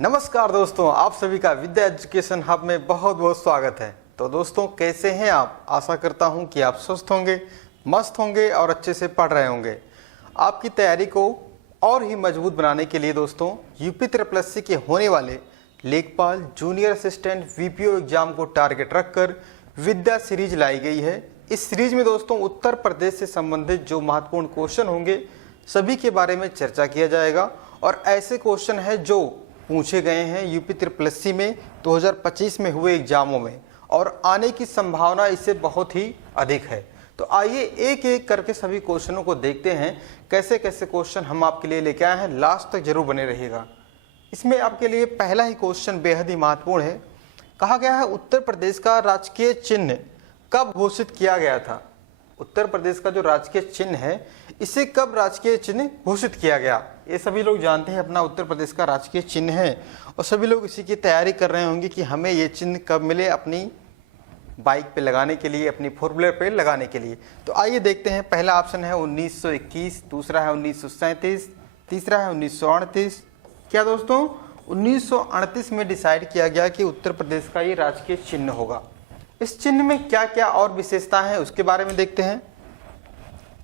नमस्कार दोस्तों, आप सभी का विद्या एजुकेशन हब में बहुत बहुत स्वागत है। तो दोस्तों, कैसे हैं आप? आशा करता हूं कि आप स्वस्थ होंगे, मस्त होंगे और अच्छे से पढ़ रहे होंगे। आपकी तैयारी को और ही मजबूत बनाने के लिए दोस्तों यूपी SSC के होने वाले लेखपाल जूनियर असिस्टेंट VPO एग्जाम को टारगेट रखकर विद्या सीरीज लाई गई है। इस सीरीज में दोस्तों उत्तर प्रदेश से संबंधित जो महत्वपूर्ण क्वेश्चन होंगे सभी के बारे में चर्चा किया जाएगा और ऐसे क्वेश्चन है जो पूछे गए हैं यूपी SSC में 2025 में हुए एग्जामों में और आने की संभावना इससे बहुत ही अधिक है। तो आइए एक एक करके सभी क्वेश्चनों को देखते हैं, कैसे कैसे क्वेश्चन हम आपके लिए लेके आए हैं। लास्ट तक जरूर बने रहिएगा। इसमें आपके लिए पहला ही क्वेश्चन बेहद ही महत्वपूर्ण है। कहा गया है उत्तर प्रदेश का राजकीय चिन्ह कब घोषित किया गया था? उत्तर प्रदेश का जो राजकीय चिन्ह है इसे कब राजकीय चिन्ह घोषित किया गया? ये सभी लोग जानते हैं अपना उत्तर प्रदेश का राजकीय चिन्ह है और सभी लोग इसी की तैयारी कर रहे होंगे कि हमें ये चिन्ह कब मिले अपनी बाइक पे लगाने के लिए, अपनी फोर व्हीलर पे लगाने के लिए। तो आइए देखते हैं। पहला ऑप्शन है 1921, दूसरा है 1937, तीसरा है 1938। क्या दोस्तों? 1938 में डिसाइड किया गया कि उत्तर प्रदेश का ये राजकीय चिन्ह होगा। इस चिन्ह में क्या क्या और विशेषता है उसके बारे में देखते हैं।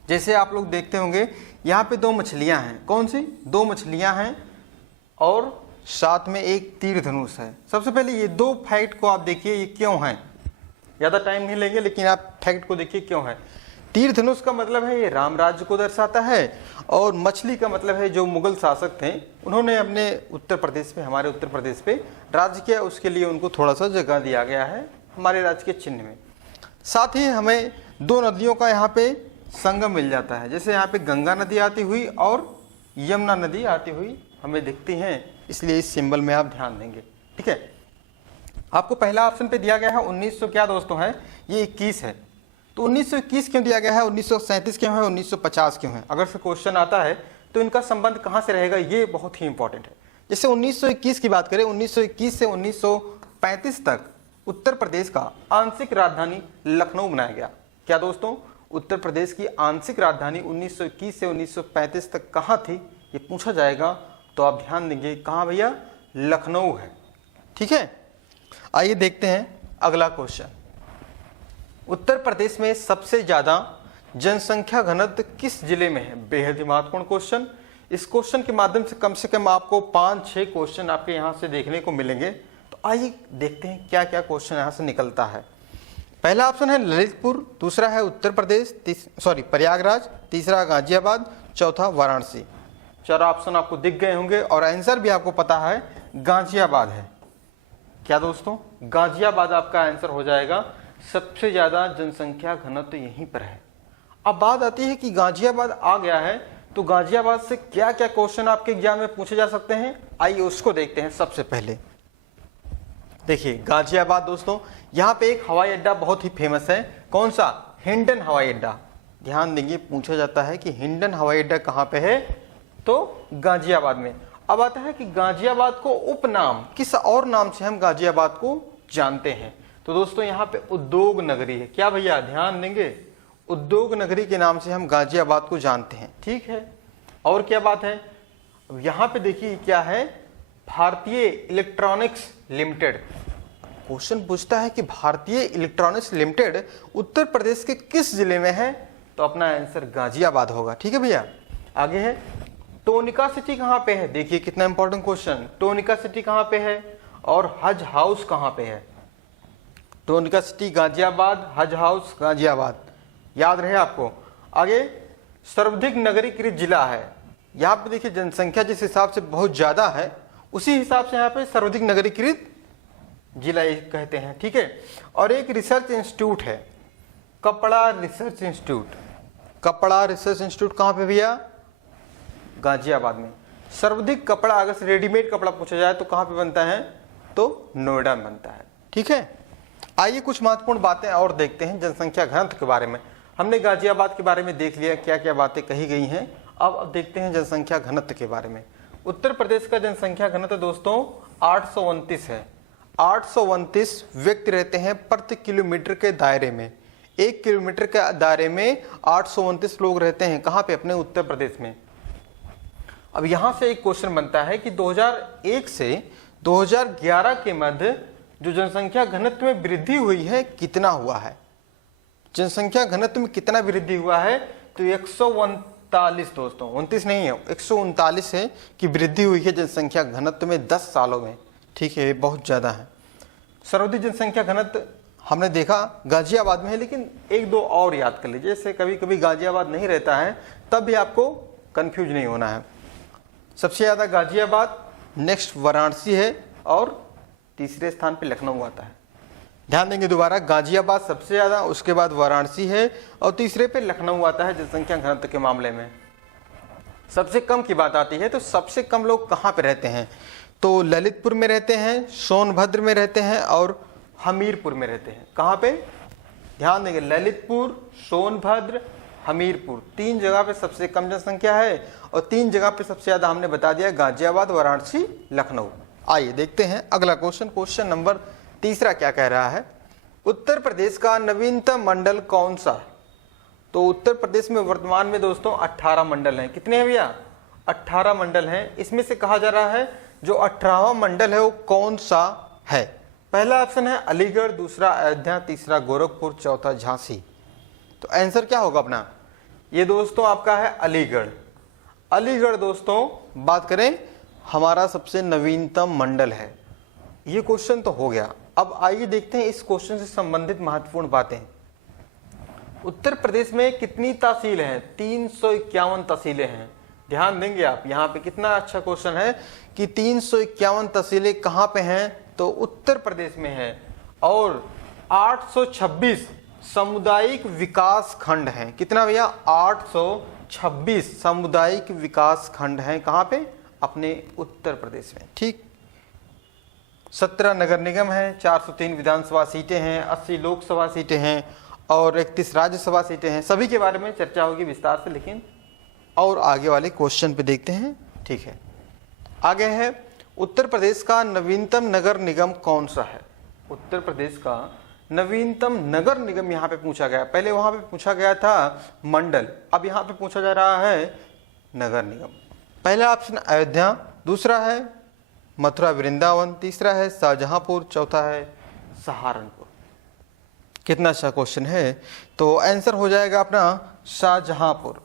जैसे आप लोग देखते होंगे यहाँ पे दो मछलियाँ हैं। कौन सी? दो मछलियाँ हैं और साथ में एक तीर धनुष है। सबसे पहले ये दो फैक्ट को आप देखिए, ये क्यों हैं। ज़्यादा टाइम नहीं लेंगे लेकिन आप फैक्ट को देखिए क्यों है। तीर धनुष का मतलब है ये राम राज्य को दर्शाता है और मछली का मतलब है जो मुगल शासक थे उन्होंने अपने उत्तर प्रदेश पे, हमारे उत्तर प्रदेश पे राज्य किया, उसके लिए उनको थोड़ा सा जगह दिया गया है हमारे राज्य के चिन्ह में। साथ ही हमें दो नदियों का यहाँ पे संगम मिल जाता है। जैसे यहाँ पे गंगा नदी आती हुई और यमुना नदी आती हुई हमें दिखती हैं, इसलिए इस सिंबल में आप ध्यान देंगे। ठीक है, आपको पहला ऑप्शन पे दिया गया है 1900 क्या दोस्तों है, ये 21 है। तो 1921 क्यों दिया गया है, 1937 क्यों है, 1950 क्यों है? अगर से क्वेश्चन आता है तो इनका संबंध कहाँ से रहेगा, ये बहुत ही इंपॉर्टेंट है। जैसे 1921 की बात करें, 1921 से 1935 तक उत्तर प्रदेश का आंशिक राजधानी लखनऊ बनाया गया। क्या दोस्तों? उत्तर प्रदेश की आंशिक राजधानी 1921 से 1935 तक कहाँ थी, ये पूछा जाएगा तो आप ध्यान देंगे। कहाँ भैया? लखनऊ है। ठीक है, आइए देखते हैं अगला क्वेश्चन। उत्तर प्रदेश में सबसे ज्यादा जनसंख्या घनत्व किस जिले में है? बेहद ही महत्वपूर्ण क्वेश्चन। इस क्वेश्चन के माध्यम से कम आपको 5-6 क्वेश्चन आपके यहाँ से देखने को मिलेंगे। तो आइए देखते हैं क्या क्या क्वेश्चन यहाँ से निकलता है। पहला ऑप्शन है ललितपुर, दूसरा है उत्तर प्रदेश, प्रयागराज, तीसरा गाजियाबाद, चौथा वाराणसी। चार ऑप्शन आपको दिख गए होंगे और आंसर भी आपको पता है, गाजियाबाद है। क्या दोस्तों? गाजियाबाद आपका आंसर हो जाएगा। सबसे ज्यादा जनसंख्या घनत्व यहीं पर है। अब बात आती है कि गाजियाबाद आ गया है तो गाजियाबाद से क्या क्या क्वेश्चन आपके एग्जाम में पूछे जा सकते हैं, आइए उसको देखते हैं। सबसे पहले देखिए गाजियाबाद दोस्तों, यहाँ पे एक हवाई अड्डा बहुत ही फेमस है। कौन सा? हिंडन हवाई अड्डा। ध्यान देंगे, पूछा जाता है कि हिंडन हवाई अड्डा कहाँ पे है, तो गाजियाबाद में। अब आता है कि गाजियाबाद को उपनाम किस और नाम से हम गाजियाबाद को जानते हैं? तो दोस्तों यहाँ पे उद्योग नगरी है। क्या भैया? ध्यान देंगे, उद्योग नगरी के नाम से हम गाजियाबाद को जानते हैं। ठीक है, और क्या बात है? अब यहाँ पे देखिए क्या है, भारतीय इलेक्ट्रॉनिक्स लिमिटेड। क्वेश्चन पूछता है कि भारतीय इलेक्ट्रॉनिक्स लिमिटेड उत्तर प्रदेश के किस जिले में है, तो अपना आंसर गाजियाबाद होगा। ठीक है भैया, आगे है टोनिका सिटी कहाँ पे है? देखिए कितना इंपॉर्टेंट क्वेश्चन। टोनिका सिटी कहाँ पे है और हज हाउस कहाँ पे है? टोनिका सिटी गाजियाबाद, हज हाउस गाजियाबाद, याद रहे आपको। आगे सर्वाधिक नगरीकृत जिला है। यहाँ पे देखिए जनसंख्या जिस हिसाब से बहुत ज्यादा है उसी हिसाब से यहाँ पे सर्वाधिक नगरीकृत जिला कहते हैं। ठीक है, और एक रिसर्च इंस्टीट्यूट है, कपड़ा रिसर्च इंस्टीट्यूट। कपड़ा रिसर्च इंस्टीट्यूट कहाँ पे भैया? गाजियाबाद में। सर्वाधिक कपड़ा, अगर रेडीमेड कपड़ा पूछा जाए तो कहाँ पे बनता है, तो नोएडा में बनता है। ठीक है, आइए कुछ महत्वपूर्ण बातें और देखते हैं जनसंख्या घनत्व के बारे में। हमने गाजियाबाद के बारे में देख लिया क्या क्या बातें कही गई हैं। अब देखते हैं जनसंख्या घनत्व के बारे में। उत्तर प्रदेश का जनसंख्या घनत्व दोस्तों 829 है। 829 व्यक्ति रहते हैं प्रति किलोमीटर के दायरे में। 1 किलोमीटर के दायरे में 829 लोग रहते हैं। कहाँ पे? अपने उत्तर प्रदेश में। अब यहां से एक क्वेश्चन बनता है कि 2001 से 2011 के मध्य जो जनसंख्या घनत्व में वृद्धि हुई है कितना हुआ है? जनसंख्या घनत्व में कितना वृद्धि हुआ है? तो 139 दोस्तों, 29 नहीं है, 139 है कि वृद्धि हुई है जनसंख्या घनत्व में 10 सालों में। ठीक है, बहुत ज़्यादा है। सर्वाधिक जनसंख्या घनत्व हमने देखा गाजियाबाद में है, लेकिन एक दो और याद कर लीजिए, जैसे कभी कभी गाजियाबाद नहीं रहता है तब भी आपको कंफ्यूज नहीं होना है। सबसे ज़्यादा गाजियाबाद, नेक्स्ट वाराणसी है और तीसरे स्थान पे लखनऊ आता है। ध्यान देंगे दोबारा, गाजियाबाद सबसे ज़्यादा, उसके बाद वाराणसी है और तीसरे पे लखनऊ आता है जनसंख्या घनत्व के मामले में। सबसे कम की बात आती है तो सबसे कम लोग कहाँ पे रहते हैं? तो ललितपुर में रहते हैं, सोनभद्र में रहते हैं और हमीरपुर में रहते हैं। कहाँ पे? ध्यान देंगे, ललितपुर, सोनभद्र, हमीरपुर, 3 जगह पे सबसे कम जनसंख्या है और 3 जगह पे सबसे ज्यादा हमने बता दिया, गाजियाबाद, वाराणसी, लखनऊ। आइए देखते हैं अगला क्वेश्चन। क्वेश्चन नंबर 3 क्या कह रहा है? उत्तर प्रदेश का नवीनतम मंडल कौन सा? तो उत्तर प्रदेश में वर्तमान में दोस्तों 18 मंडल हैं। कितने हैं भैया? 18 मंडल हैं। इसमें से कहा जा रहा है जो 18वां मंडल है वो कौन सा है? पहला ऑप्शन है अलीगढ़, दूसरा अयोध्या, तीसरा गोरखपुर, चौथा झांसी। तो आंसर क्या होगा अपना? ये दोस्तों आपका है अलीगढ़। अलीगढ़ दोस्तों बात करें हमारा सबसे नवीनतम मंडल है। ये क्वेश्चन तो हो गया। अब आइए देखते हैं इस क्वेश्चन से संबंधित महत्वपूर्ण बातें। उत्तर प्रदेश में कितनी तहसील हैं? 351 तहसीलें हैं। ध्यान देंगे आप, यहाँ पे कितना अच्छा क्वेश्चन है कि 351 तहसीलें कहाँ पे हैं? तो उत्तर प्रदेश में है। और 826 सामुदायिक विकास खंड हैं। कितना भैया? 826 सामुदायिक विकास खंड हैं। कहाँ पे? अपने उत्तर प्रदेश में। ठीक, 17 नगर निगम हैं, 403 विधानसभा सीटें हैं, 80 लोकसभा सीटें हैं और 31 राज्यसभा सीटें हैं। सभी के बारे में चर्चा होगी विस्तार से, लेकिन और आगे वाले क्वेश्चन पे देखते हैं। ठीक है, आगे है उत्तर प्रदेश का नवीनतम नगर निगम कौन सा है? उत्तर प्रदेश का नवीनतम नगर निगम यहाँ पे पूछा गया। पहले वहां पे पूछा गया था मंडल, अब यहाँ पे पूछा जा रहा है नगर निगम। पहला ऑप्शन अयोध्या, दूसरा है मथुरा वृंदावन, तीसरा है शाहजहांपुर, चौथा है सहारनपुर। कितना अच्छा क्वेश्चन है। तो आंसर हो जाएगा अपना शाहजहांपुर।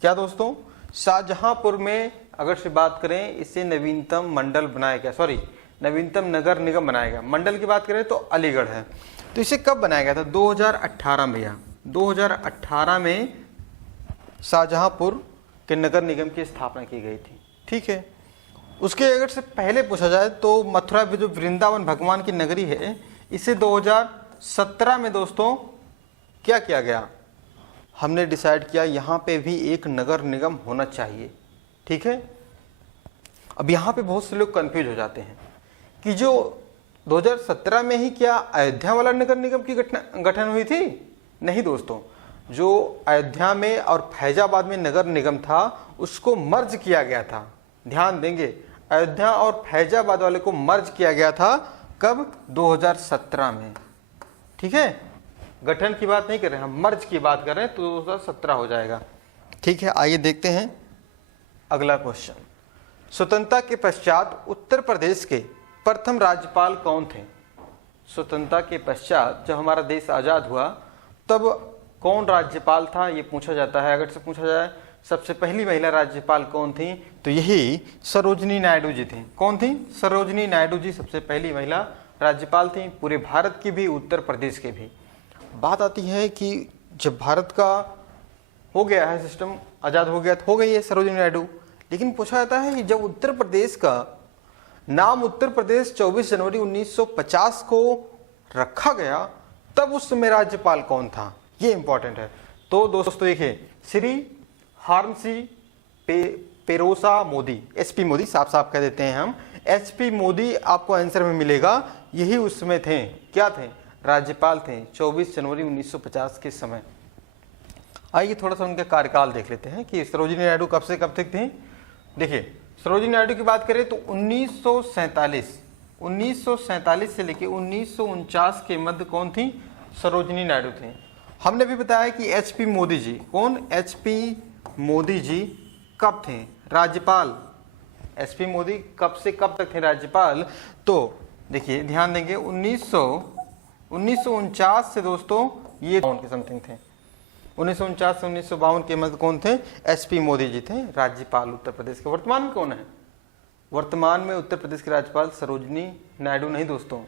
क्या दोस्तों? शाहजहांपुर में अगर से बात करें, इससे नवीनतम मंडल बनाया गया, सॉरी नवीनतम नगर निगम बनाया गया। मंडल की बात करें तो अलीगढ़ है। तो इसे कब बनाया गया था? 2018 में। या 2018 में शाहजहांपुर के नगर निगम की स्थापना की गई थी। ठीक है, उसके अगर से पहले पूछा जाए तो मथुरा जो वृंदावन भगवान की नगरी है, इसे 2017 में दोस्तों क्या किया गया? हमने डिसाइड किया यहाँ पे भी एक नगर निगम होना चाहिए। ठीक है, अब यहाँ पे बहुत से लोग कंफ्यूज हो जाते हैं कि जो 2017 में ही क्या अयोध्या वाला नगर निगम की गठन हुई थी? नहीं दोस्तों, जो अयोध्या में और फैजाबाद में नगर निगम था उसको मर्ज किया गया था। ध्यान देंगे, अयोध्या और फैजाबाद वाले को मर्ज किया गया था। कब? 2017 में। ठीक है, गठन की बात नहीं कर रहे हैं हम, मर्ज की बात कर रहे हैं, तो 2017 हो जाएगा। ठीक है, आइए देखते हैं अगला क्वेश्चन। स्वतंत्रता के पश्चात उत्तर प्रदेश के प्रथम राज्यपाल कौन थे? स्वतंत्रता के पश्चात जब हमारा देश आजाद हुआ तब कौन राज्यपाल था, ये पूछा जाता है। अगर से पूछा जाए सबसे पहली महिला राज्यपाल कौन थी, तो यही सरोजनी नायडू जी थी। कौन थी? सरोजनी नायडू जी सबसे पहली महिला राज्यपाल थी, पूरे भारत की भी, उत्तर प्रदेश के भी। बात आती है कि जब भारत का हो गया है सिस्टम, आज़ाद हो गया, तो हो गई है सरोजनी नायडू, लेकिन पूछा जाता है कि जब उत्तर प्रदेश का नाम उत्तर प्रदेश 24 जनवरी 1950 को रखा गया तब उस समय राज्यपाल कौन था? ये इंपॉर्टेंट है। तो दोस्तों देखिए, श्री हार्मसी पेरोसा मोदी, एचपी मोदी, साफ साफ कह देते हैं हम, एचपी मोदी आपको आंसर में मिलेगा। यही उस समय थे, क्या थे? राज्यपाल थे 24 जनवरी 1950 के समय। आइए थोड़ा सा उनका कार्यकाल देख लेते हैं कि सरोजिनी नायडू कब से कब तक थी। देखिए, सरोजिनी नायडू की बात करें तो 1947 से लेकर 1949 के मध्य कौन थी? सरोजिनी नायडू थी। हमने भी बताया कि एचपी मोदी जी, कौन? एचपी मोदी जी कब थे राज्यपाल? एसपी मोदी कब से कब तक थे राज्यपाल? तो देखिए ध्यान देंगे 1949 से दोस्तों ये के समथिंग थे। 1949 से 1952 के मध्य कौन थे? एसपी मोदी जी थे राज्यपाल उत्तर प्रदेश के। वर्तमान में कौन है? वर्तमान में उत्तर प्रदेश के राज्यपाल सरोजनी नायडू नहीं दोस्तों,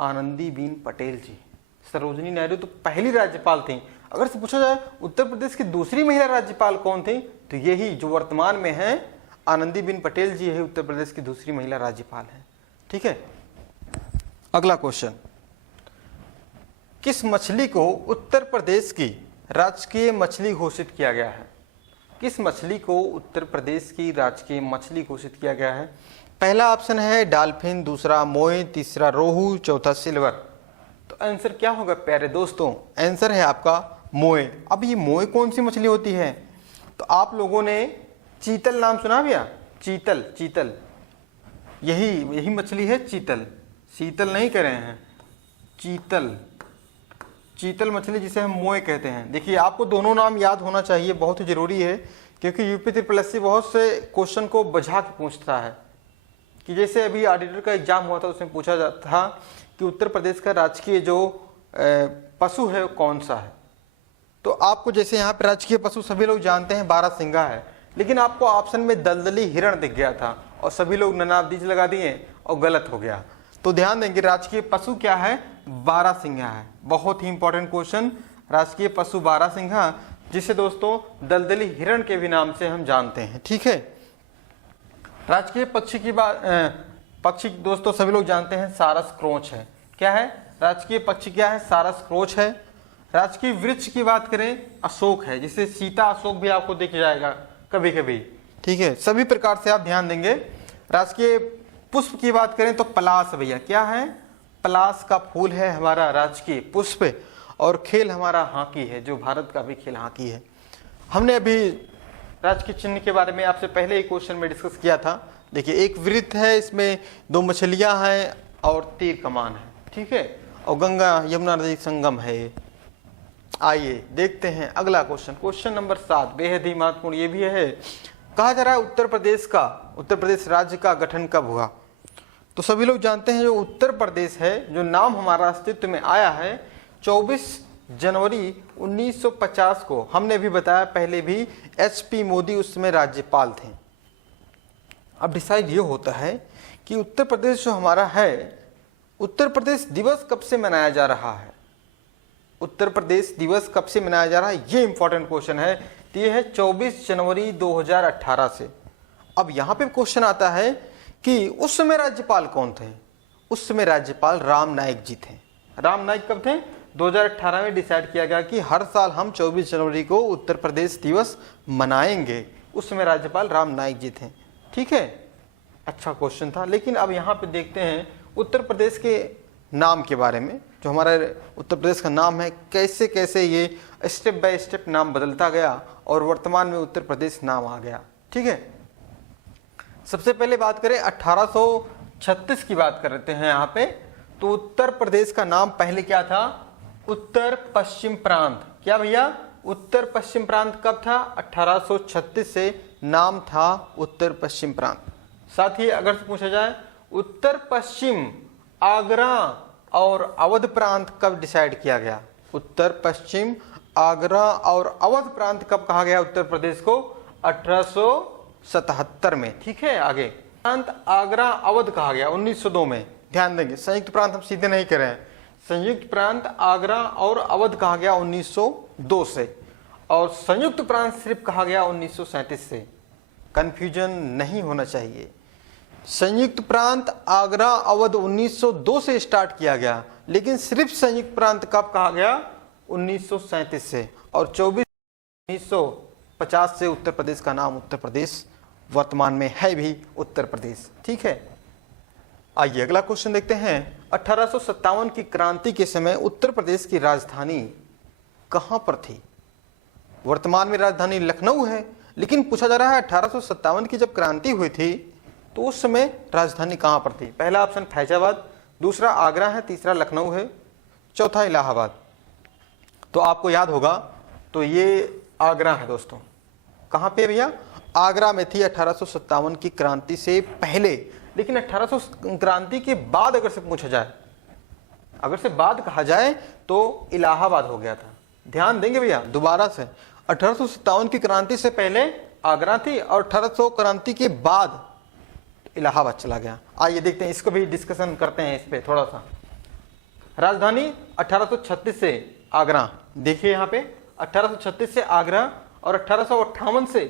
आनंदीबेन पटेल जी। सरोजनी नायडू तो पहली राज्यपाल थी। अगर से पूछा जाए उत्तर प्रदेश की दूसरी महिला राज्यपाल कौन थी, तो यही जो वर्तमान में है आनंदीबेन पटेल जी, यही उत्तर प्रदेश की दूसरी महिला राज्यपाल है। ठीक है, अगला क्वेश्चन, किस मछली को उत्तर प्रदेश की राजकीय मछली घोषित किया गया है? किस मछली को उत्तर प्रदेश की राजकीय मछली घोषित किया गया है? पहला ऑप्शन है डॉल्फिन, दूसरा मोए, तीसरा रोहू, चौथा सिल्वर। तो आंसर क्या होगा प्यारे दोस्तों? आंसर है आपका मोए। अब ये मोए कौन सी मछली होती है? तो आप लोगों ने चीतल नाम सुना भैया? चीतल, चीतल यही मछली है चीतल। शीतल नहीं कह रहे हैं, चीतल, चीतल मछली जिसे हम मोए कहते हैं। देखिए आपको दोनों नाम याद होना चाहिए, बहुत ही जरूरी है, क्योंकि यूपी ट्रिपल बहुत से क्वेश्चन को बुझा के पूछता है। कि जैसे अभी ऑडिटर का एग्जाम हुआ था, उसमें पूछा जाता था कि उत्तर प्रदेश का राजकीय जो पशु है वो कौन सा है। तो आपको जैसे यहाँ पे राजकीय पशु सभी लोग जानते हैं बारहसिंगा है, लेकिन आपको ऑप्शन में दलदली हिरण दिख गया था और सभी लोग ननाबदीज लगा दिए और गलत हो गया। तो ध्यान देंगे राजकीय पशु क्या है? बारहसिंगा है। बहुत ही इंपॉर्टेंट क्वेश्चन, राजकीय पशु बारहसिंगा, जिसे दोस्तों दलदली हिरण के भी नाम से हम जानते हैं। ठीक है, राजकीय पक्षी की बात, पक्षी दोस्तों सभी लोग जानते हैं सारस क्रोच है। क्या है? राजकीय पक्षी क्या है? सारस क्रोच है। राजकीय वृक्ष की बात करें अशोक है, जिसे सीता अशोक भी आपको दिख जाएगा कभी कभी। ठीक है, सभी प्रकार से आप ध्यान देंगे। राजकीय पुष्प की बात करें तो पलाश भैया, क्या है? पलाश का फूल है हमारा राजकीय पुष्प। और खेल हमारा हॉकी है, जो भारत का भी खेल हॉकी है। हमने अभी राजकीय चिन्ह के बारे में आपसे पहले एक क्वेश्चन में डिस्कस किया था। देखिए एक वृत्त है, इसमें दो मछलियां हैं और तीर कमान है। ठीक है, और गंगा यमुना नदी संगम है। आइए देखते हैं अगला क्वेश्चन, क्वेश्चन नंबर 7, बेहद ही महत्वपूर्ण ये भी है। कहा जा रहा है उत्तर प्रदेश राज्य का गठन कब हुआ? तो सभी लोग जानते हैं जो उत्तर प्रदेश है, जो नाम हमारा अस्तित्व में आया है 24 जनवरी 1950 को। हमने भी बताया पहले भी, एचपी मोदी उस समय राज्यपाल थे। अब डिसाइड ये होता है कि उत्तर प्रदेश जो हमारा है, उत्तर प्रदेश दिवस कब से मनाया जा रहा है? उत्तर प्रदेश दिवस कब से मनाया जा रहा है, ये इंपॉर्टेंट क्वेश्चन है। तो ये है 24 जनवरी 2018 से। अब यहाँ पे क्वेश्चन आता है कि उस समय राज्यपाल कौन थे? उस समय राज्यपाल राम नाईक जी थे। राम नाईक कब थे? 2018 में डिसाइड किया गया कि हर साल हम 24 जनवरी को उत्तर प्रदेश दिवस मनाएंगे। उस समय राज्यपाल राम नाईक जी थे। ठीक है, अच्छा क्वेश्चन था। लेकिन अब यहाँ पे देखते हैं उत्तर प्रदेश के नाम के बारे में। जो हमारा उत्तर प्रदेश का नाम है, कैसे कैसे ये स्टेप बाय स्टेप नाम बदलता गया और वर्तमान में उत्तर प्रदेश नाम आ गया। ठीक है, सबसे पहले बात करें 1836 की बात करते हैं यहाँ पे। तो उत्तर प्रदेश का नाम पहले क्या था? उत्तर पश्चिम प्रांत। क्या भैया? उत्तर पश्चिम प्रांत कब था? 1836 से नाम था उत्तर पश्चिम प्रांत। साथ ही अगर से पूछा जाए उत्तर पश्चिम आगरा और अवध प्रांत कब डिसाइड किया गया? उत्तर पश्चिम आगरा और अवध प्रांत कब कहा गया उत्तर प्रदेश को? 1877 में। ठीक है, आगे प्रांत आगरा अवध कहा गया 1902 में। ध्यान देंगे, संयुक्त प्रांत हम सीधे नहीं कर रहे हैं। संयुक्त प्रांत आगरा और अवध कहा गया 1902 से, और संयुक्त प्रांत सिर्फ कहा गया 1937 से। कंफ्यूजन नहीं होना चाहिए। संयुक्त प्रांत आगरा अवध 1902 से स्टार्ट किया गया, लेकिन सिर्फ संयुक्त प्रांत कब कहा गया? 1937 से। और 24 1950 से उत्तर प्रदेश का नाम उत्तर प्रदेश वर्तमान में है भी उत्तर प्रदेश। ठीक है, आइए अगला क्वेश्चन देखते हैं। 1857 की क्रांति के समय उत्तर प्रदेश की राजधानी कहां पर थी? वर्तमान में राजधानी लखनऊ है, लेकिन पूछा जा रहा है 1857 की जब क्रांति हुई थी तो उस समय राजधानी कहां पर थी? पहला ऑप्शन फैजाबाद, दूसरा आगरा है, तीसरा लखनऊ है, चौथा इलाहाबाद। तो आपको याद होगा, तो ये आगरा है दोस्तों। कहां पे भैया? आगरा में थी 1857 की क्रांति से पहले, लेकिन 1800 क्रांति के बाद अगर से पूछा जाए, अगर से बाद कहा जाए तो इलाहाबाद हो गया था। ध्यान देंगे भैया दोबारा से, 1857 की क्रांति से पहले आगरा थी और 1800 क्रांति के बाद इलाहाबाद चला गया। आइए देखते हैं, इसको भी डिस्कशन करते हैं इस पे थोड़ा सा। राजधानी 1836 से आगरा, देखिए यहाँ पे 1836 से आगरा और 1858 से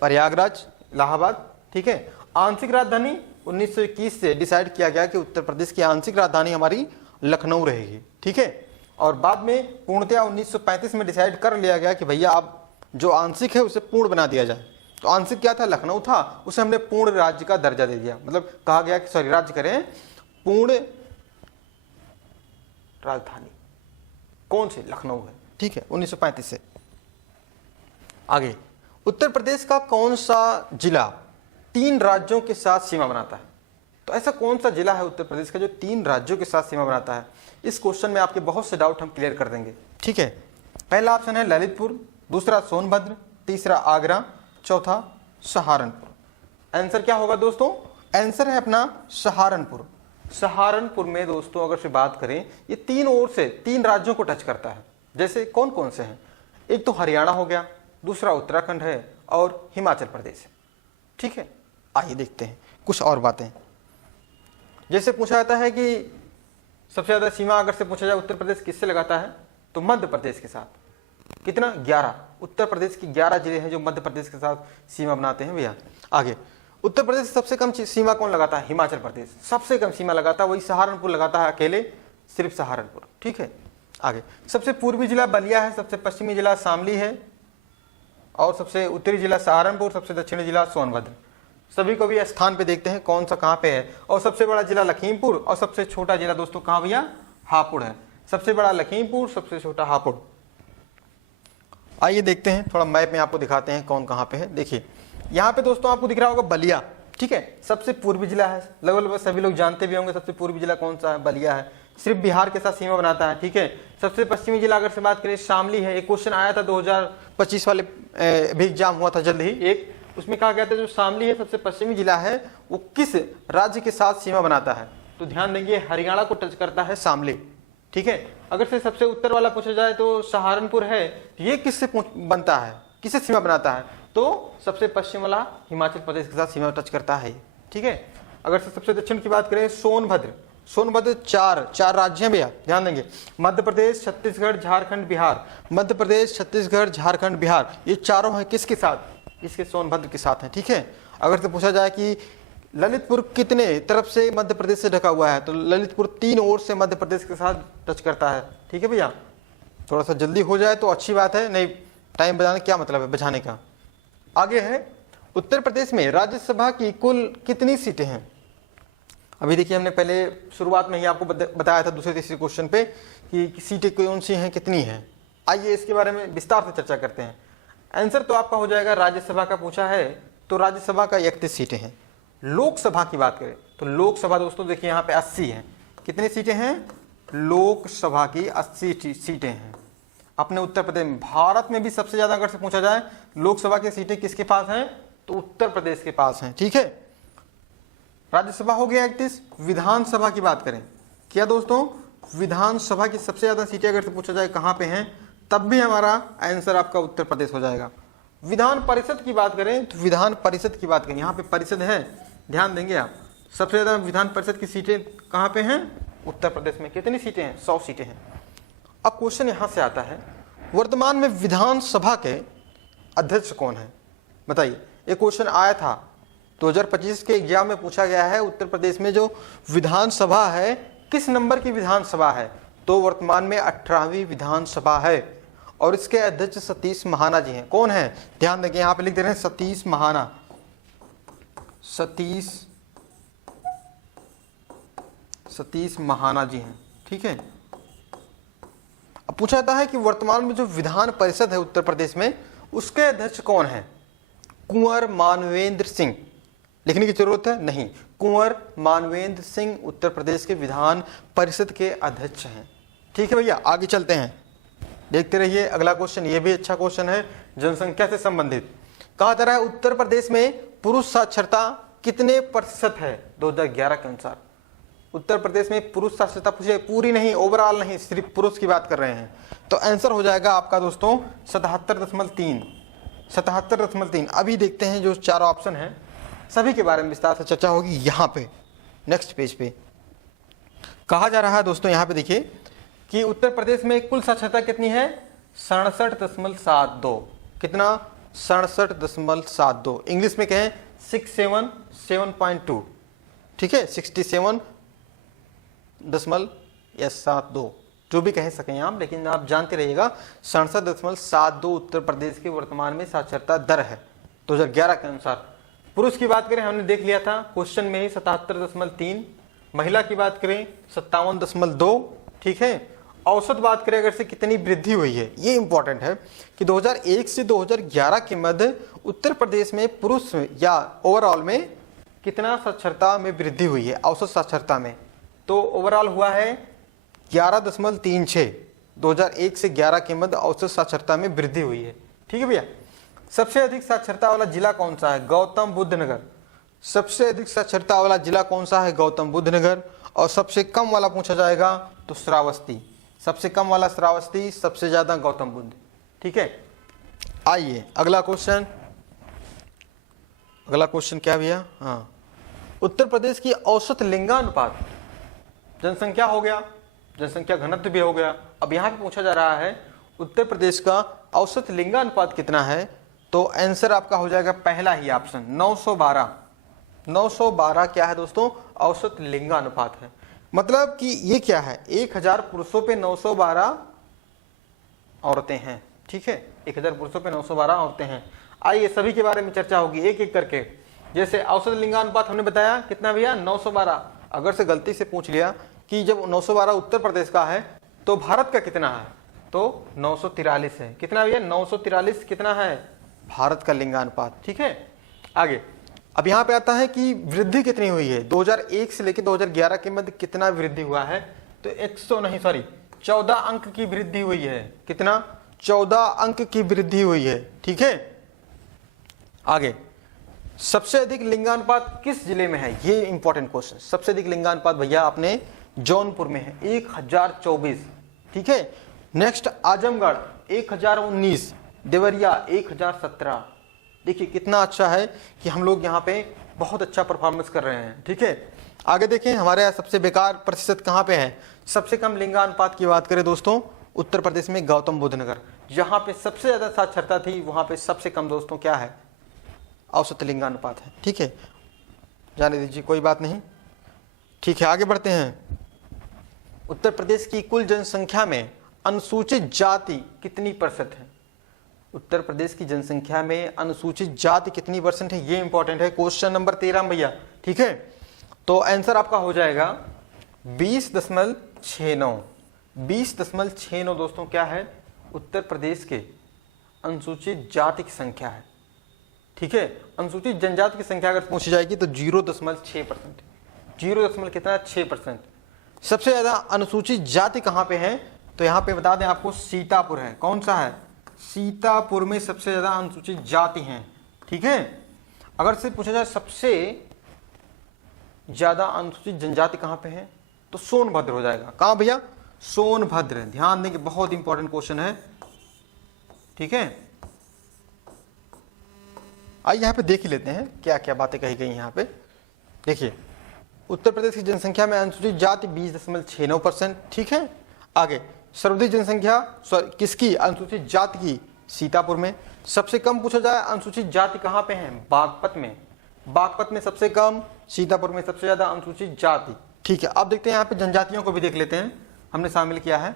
प्रयागराज इलाहाबाद, ठीक है। आंशिक राजधानी 1921 से डिसाइड किया गया कि उत्तर प्रदेश की आंशिक राजधानी हमारी लखनऊ रहेगी, ठीक है। और बाद में पूर्णतया 1935 में डिसाइड कर लिया गया कि भैया अब जो आंशिक है उसे पूर्ण बना दिया जाए। तो आंशिक क्या था, लखनऊ था, उसे हमने पूर्ण राज्य का दर्जा दे दिया, मतलब कहा गया कि सॉरी राज्य करें, पूर्ण राजधानी कौन सी, लखनऊ है, ठीक है, 1935 से। आगे, उत्तर प्रदेश का कौन सा जिला 3 राज्यों के साथ सीमा बनाता है? तो ऐसा कौन सा जिला है उत्तर प्रदेश का जो 3 राज्यों के साथ सीमा बनाता है? इस क्वेश्चन में आपके बहुत से डाउट हम क्लियर कर देंगे, ठीक है। पहला ऑप्शन है ललितपुर, दूसरा सोनभद्र, तीसरा आगरा, चौथा सहारनपुर। आंसर क्या होगा दोस्तों? आंसर है अपना सहारनपुर। सहारनपुर में दोस्तों अगर से बात करें, ये 3 ओर से 3 राज्यों को टच करता है। जैसे कौन कौन से हैं? एक तो हरियाणा हो गया, दूसरा उत्तराखंड है और हिमाचल प्रदेश है, ठीक है। आइए देखते हैं कुछ और बातें। जैसे पूछा जाता है कि सबसे ज्यादा सीमा अगर से पूछा जाए उत्तर प्रदेश किससे लगाता है, तो मध्य प्रदेश के साथ। कितना? 11। उत्तर प्रदेश की 11 जिले हैं जो मध्य प्रदेश के साथ सीमा बनाते हैं भैया। आगे, उत्तर प्रदेश से सबसे कम सीमा कौन लगाता है? हिमाचल प्रदेश सबसे कम सीमा लगाता है, वही सहारनपुर लगाता है अकेले, सिर्फ सहारनपुर, ठीक है। आगे, सबसे पूर्वी जिला बलिया है, सबसे पश्चिमी जिला शामली है और सबसे उत्तरी जिला सहारनपुर, सबसे दक्षिणी जिला सोनभद्र। सभी को भी स्थान पे देखते हैं कौन सा कहाँ पे है। और सबसे बड़ा जिला लखीमपुर और सबसे छोटा जिला दोस्तों कहाँ भैया? हापुड़ है। सबसे बड़ा लखीमपुर, सबसे छोटा हापुड़। आइए देखते हैं, थोड़ा मैप में आपको दिखाते हैं कौन कहाँ पे है। देखिए यहाँ पे दोस्तों आपको दिख रहा होगा बलिया, ठीक है, सबसे पूर्वी जिला है, लगभग सभी लोग जानते भी होंगे सबसे पूर्वी जिला कौन सा है, बलिया है, सिर्फ बिहार के साथ सीमा बनाता है, ठीक है। सबसे पश्चिमी जिला अगर से बात करें शामली है। एक क्वेश्चन आया था 2025 वाले भी एग्जाम हुआ था जल्द ही एक, उसमें कहा गया था जो शामली है सबसे पश्चिमी जिला है वो किस राज्य के साथ सीमा बनाता है? तो ध्यान देंगे हरियाणा को टच करता है शामली, ठीक है। अगर से सबसे उत्तर वाला पूछा जाए तो सहारनपुर है, ये किससे बनता है, किससे सीमा बनाता है? तो सबसे पश्चिम वाला हिमाचल प्रदेश के साथ सीमा टच करता है, ठीक है। अगर से सबसे दक्षिण की बात करें सोनभद्र, सोनभद्र 4 राज्य हैं भैया, ध्यान देंगे, मध्य प्रदेश, छत्तीसगढ़, झारखंड, बिहार। मध्य प्रदेश, छत्तीसगढ़, झारखंड, बिहार, ये चारों हैं किसके साथ? इसके सोनभद्र के साथ हैं, ठीक है। अगर से पूछा जाए कि ललितपुर कितने तरफ से मध्य प्रदेश से ढका हुआ है, तो ललितपुर 3 ओर से मध्य प्रदेश के साथ टच करता है, ठीक है भैया। थोड़ा सा जल्दी हो जाए तो अच्छी बात है, नहीं टाइम बचाने क्या मतलब है बचाने का। आगे है, उत्तर प्रदेश में राज्यसभा की कुल कितनी सीटें हैं? अभी देखिए हमने पहले शुरुआत में ही आपको बताया था दूसरे तीसरे क्वेश्चन पे कि सीटें कौन सी हैं, कितनी हैं। आइए इसके बारे में विस्तार से चर्चा करते हैं। आंसर तो आपका हो जाएगा, राज्यसभा का पूछा है तो राज्यसभा का 31 सीटें हैं। लोकसभा की बात करें तो लोकसभा दोस्तों देखिए यहाँ पे 80 हैं। कितनी सीटें हैं? लोकसभा की 80 सीटें हैं अपने उत्तर प्रदेश में। भारत में भी सबसे ज्यादा अगर से पूछा जाए लोकसभा की सीटें किसके पास हैं, तो उत्तर प्रदेश के पास हैं, ठीक है। राज्यसभा हो गया 31। विधानसभा की बात करें क्या दोस्तों, विधानसभा की सबसे ज्यादा सीटें अगर से पूछा जाए कहां पे हैं, तब भी हमारा आंसर आपका उत्तर प्रदेश हो जाएगा। विधान परिषद की बात करें तो विधान परिषद की बात करें, यहाँ पे परिषद है, ध्यान देंगे आप, सबसे ज्यादा विधान परिषद की सीटें कहां पे हैं? उत्तर प्रदेश में। कितनी सीटें हैं? 100 सीटें हैं। अब क्वेश्चन यहां से आता है, वर्तमान में विधानसभा के अध्यक्ष कौन है? बताइए, ये क्वेश्चन आया था 2025 के एग्जाम में पूछा गया है, उत्तर प्रदेश में जो विधानसभा है किस नंबर की विधानसभा है? तो वर्तमान में 18वीं विधानसभा है और इसके अध्यक्ष सतीश महाना जी हैं। कौन है? ध्यान देंगे, यहां पे लिख दे रहे हैं सतीश महाना, सतीश महाना जी हैं, ठीक है। अब पूछा जाता है कि वर्तमान में जो विधान परिषद है उत्तर प्रदेश में उसके अध्यक्ष कौन है? कुंवर मानवेंद्र सिंह। लिखने की जरूरत है? नहीं, कुंवर मानवेंद्र सिंह उत्तर प्रदेश के विधान परिषद के अध्यक्ष हैं, ठीक है भैया। आगे चलते हैं, देखते रहिए अगला क्वेश्चन, ये भी अच्छा क्वेश्चन है, जनसंख्या से संबंधित। कहा जा रहा है उत्तर प्रदेश में पुरुष साक्षरता कितने प्रतिशत है 2011 के अनुसार। उत्तर प्रदेश में पुरुष साक्षरता पूछे, पूरी नहीं, ओवरऑल नहीं, सिर्फ पुरुष की बात कर रहे हैं। तो आंसर हो जाएगा आपका दोस्तों 77.3। अभी देखते हैं जो चारों ऑप्शन हैं सभी के बारे में विस्तार से चर्चा होगी यहाँ पे नेक्स्ट पेज पे। कहा जा रहा है दोस्तों यहाँ पे देखिए कि उत्तर प्रदेश में कुल साक्षरता कितनी है 67.72। कितना 67.72। इंग्लिश में कहें 67.2। ठीक है 67.72 जो भी कह सकें आप, लेकिन आप जानते रहिएगा 67.72 उत्तर प्रदेश के वर्तमान में साक्षरता दर है 2011 के अनुसार। पुरुष की बात करें हमने देख लिया था क्वेश्चन में ही 77.3। महिला की बात करें 57.2। ठीक है औसत बात करें अगर से कितनी वृद्धि हुई है, ये इंपॉर्टेंट है कि 2001 से 2011 के मध्य उत्तर प्रदेश में पुरुष या ओवरऑल में कितना साक्षरता में वृद्धि हुई है औसत साक्षरता में। तो ओवरऑल हुआ है 11.36। 2001 से 11 के मध्य औसत साक्षरता में वृद्धि हुई है। ठीक है भैया। सबसे अधिक साक्षरता वाला जिला कौन सा है गौतम बुद्ध नगर। सबसे अधिक साक्षरता वाला जिला कौन सा है गौतम बुद्ध नगर। और सबसे कम वाला पूछा जाएगा तो श्रावस्ती। सबसे कम वाला श्रावस्ती, सबसे ज्यादा गौतम बुद्ध। ठीक है आइए अगला क्वेश्चन। अगला क्वेश्चन क्या भैया, हाँ उत्तर प्रदेश की औसत लिंगानुपात, जनसंख्या हो गया, जनसंख्या घनत्व भी हो गया। अब यहाँ पे पूछा जा रहा है उत्तर प्रदेश का औसत लिंगानुपात कितना है। तो आंसर आपका हो जाएगा पहला ही ऑप्शन 912। 912 क्या है दोस्तों औसत लिंगानुपात है। मतलब कि ये क्या है 1000 पुरुषों पे 912 औरतें हैं। ठीक है 1000 पुरुषों पे 912 औरतें हैं। आइए सभी के बारे में चर्चा होगी एक एक करके। जैसे औसत लिंगानुपात हमने बताया कितना भैया 912। अगर से गलती से पूछ लिया कि जब 912 उत्तर प्रदेश का है तो भारत का कितना है तो 943 है। कितना भैया 943 कितना है भारत का लिंगानुपात। ठीक है आगे अब यहाँ पे आता है कि वृद्धि कितनी हुई है 2001 से लेकर 2011 के मध्य कितना वृद्धि हुआ है। तो 14 अंक की वृद्धि हुई है। कितना 14 अंक की वृद्धि हुई है। ठीक है आगे सबसे अधिक लिंगानुपात किस जिले में है, ये इंपॉर्टेंट क्वेश्चन। सबसे अधिक लिंगानुपात भैया अपने जौनपुर में है 1024। ठीक है नेक्स्ट आजमगढ़ 1019, देवरिया 1017। देखिए कितना अच्छा है कि हम लोग यहाँ पे बहुत अच्छा परफॉर्मेंस कर रहे हैं। ठीक है आगे देखें हमारे यहाँ सबसे बेकार प्रतिशत कहाँ पे है। सबसे कम लिंगानुपात की बात करें दोस्तों उत्तर प्रदेश में गौतम बुद्ध नगर, जहाँ पे सबसे ज्यादा साक्षरता थी वहाँ पे सबसे कम दोस्तों क्या है औसत लिंगानुपात है। ठीक है जाने दीजिए कोई बात नहीं। ठीक है आगे बढ़ते हैं। उत्तर प्रदेश की कुल जनसंख्या में अनुसूचित जाति कितनी प्रतिशत है। उत्तर प्रदेश की जनसंख्या में अनुसूचित जाति कितनी परसेंट है, ये इंपॉर्टेंट है क्वेश्चन नंबर 13 भैया। ठीक है तो आंसर आपका हो जाएगा 20.69। 20.69 दोस्तों क्या है उत्तर प्रदेश के अनुसूचित जाति की संख्या है। ठीक है अनुसूचित जनजाति की संख्या अगर पूछी जाएगी तो 0.6%। 0.6%। सबसे ज्यादा अनुसूचित जाति कहाँ पे है तो यहाँ पे बता दें आपको सीतापुर है। कौन सा है सीतापुर में सबसे ज्यादा अनुसूचित जाति हैं। ठीक है अगर से पूछा जाए सबसे ज्यादा अनुसूचित जनजाति कहाँ पे है तो सोनभद्र हो जाएगा। कहाँ भैया सोनभद्र। ध्यान दें कि बहुत इंपॉर्टेंट क्वेश्चन है। ठीक है आइए यहाँ पे देख ही लेते हैं क्या क्या बातें कही गई यहाँ पे। देखिए उत्तर प्रदेश की जनसंख्या में अनुसूचित जाति 20.69%। ठीक है आगे सर्वाधिक जनसंख्या किसकी अनुसूचित जाति की सीतापुर में। सबसे कम पूछा जाए अनुसूचित जाति कहाँ पे है बागपत में। बागपत में सबसे कम, सीतापुर में सबसे ज्यादा अनुसूचित जाति। ठीक है अब देखते हैं यहाँ पे जनजातियों को भी देख लेते हैं। हमने शामिल किया है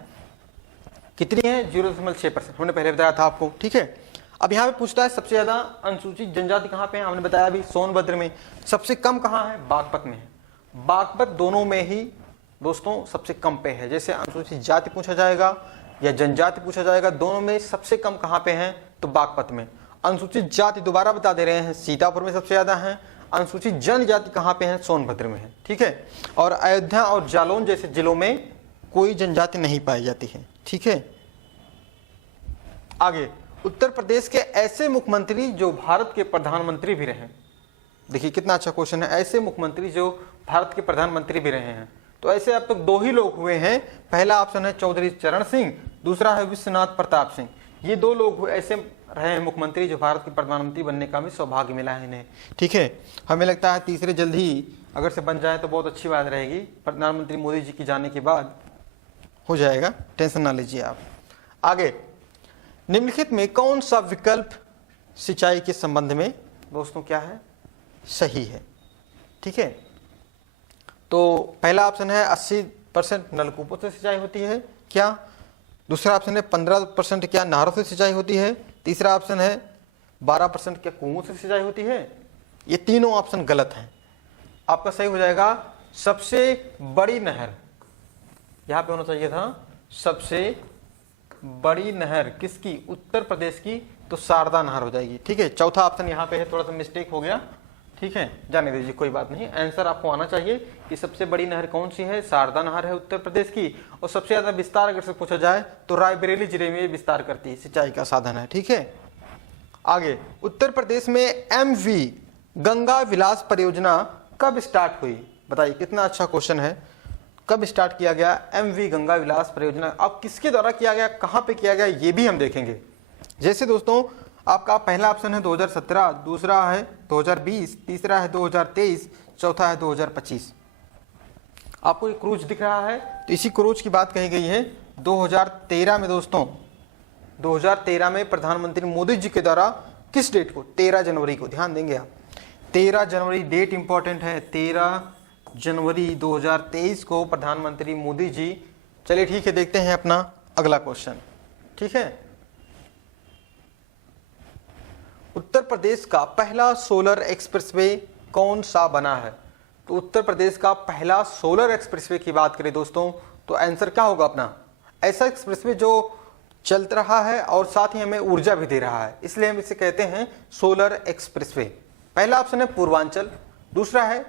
कितनी है 0.6%। हमने पहले बताया था आपको। ठीक है अब यहाँ पे पूछता है सबसे ज्यादा अनुसूचित जनजाति कहाँ पे है। हमने बताया अभी सोनभद्र में। सबसे कम कहाँ है बागपत में है। बागपत दोनों में ही दोस्तों सबसे कम पे है। जैसे अनुसूचित जाति पूछा जाएगा या जनजाति पूछा जाएगा दोनों में सबसे कम कहाँ पे है तो बागपत में। अनुसूचित जाति दोबारा बता दे रहे हैं सीतापुर में सबसे ज्यादा है। अनुसूचित जनजाति कहाँ पे है सोनभद्र में है। ठीक है और अयोध्या और जालौन जैसे जिलों में कोई जनजाति नहीं पाई जाती है। ठीक है आगे उत्तर प्रदेश के ऐसे मुख्यमंत्री जो भारत के प्रधानमंत्री भी रहे। देखिए कितना अच्छा क्वेश्चन है, ऐसे मुख्यमंत्री जो भारत के प्रधानमंत्री भी रहे हैं। तो ऐसे अब तक दो ही लोग हुए हैं। पहला ऑप्शन है चौधरी चरण सिंह, दूसरा है विश्वनाथ प्रताप सिंह। ये दो लोग ऐसे रहे हैं मुख्यमंत्री जो भारत के प्रधानमंत्री बनने का भी सौभाग्य मिला है इन्हें। ठीक है, हमें लगता है तीसरे जल्द ही अगर से बन जाए तो बहुत अच्छी बात रहेगी। प्रधानमंत्री मोदी जी की जाने के बाद हो जाएगा, टेंशन ना लीजिए आप। आगे, निम्नलिखित में कौन सा विकल्प सिंचाई के संबंध में दोस्तों क्या है, सही है। ठीक है, तो पहला ऑप्शन है 80% नलकूपों से सिंचाई होती है क्या, दूसरा ऑप्शन है 15% क्या नहरों से सिंचाई होती है, तीसरा ऑप्शन है 12% क्या कुओं से सिंचाई होती है। ये तीनों ऑप्शन गलत हैं। आपका सही हो जाएगा सबसे बड़ी नहर, यहां पे होना चाहिए था सबसे बड़ी नहर किसकी, उत्तर प्रदेश की, तो शारदा नहर हो जाएगी। ठीक है, चौथा ऑप्शन यहाँ पे है, थोड़ा सा मिस्टेक हो गया। ठीक है, जाने दीजिए, कोई बात नहीं। आंसर आपको आना चाहिए कि सबसे बड़ी नहर कौन सी है, शारदा नहर है उत्तर प्रदेश की। और सबसे ज्यादा विस्तार अगर से पूछा जाए तो रायबरेली जिले में विस्तार करती है, सिंचाई का साधन है। ठीक है, आगे, उत्तर प्रदेश में MV गंगा विलास परियोजना कब स्टार्ट हुई, बताइए। कितना अच्छा क्वेश्चन है, कब स्टार्ट किया गया MV गंगा विलास परियोजना। अब किसके द्वारा किया गया, कहां पे किया गया, ये भी हम देखेंगे। जैसे दोस्तों आपका पहला ऑप्शन है 2017, दूसरा है 2020, तीसरा है 2023, चौथा है 2025। आपको एक क्रूज दिख रहा है, तो इसी क्रूज की बात कही गई है 2013 में। दोस्तों 2013 में प्रधानमंत्री मोदी जी के द्वारा किस डेट को, 13 जनवरी को, ध्यान देंगे आप, 13 जनवरी डेट इंपॉर्टेंट है। 13 जनवरी 2023 को प्रधानमंत्री मोदी जी। चलिए ठीक है, देखते हैं अपना अगला क्वेश्चन। ठीक है, उत्तर प्रदेश का पहला सोलर एक्सप्रेसवे कौन सा बना है। तो उत्तर प्रदेश का पहला सोलर एक्सप्रेसवे की बात करें दोस्तों तो आंसर क्या होगा अपना, ऐसा एक्सप्रेसवे जो चल रहा है और साथ ही हमें ऊर्जा भी दे रहा है, इसलिए हम इसे कहते हैं सोलर एक्सप्रेसवे। पहला ऑप्शन है पूर्वांचल, दूसरा है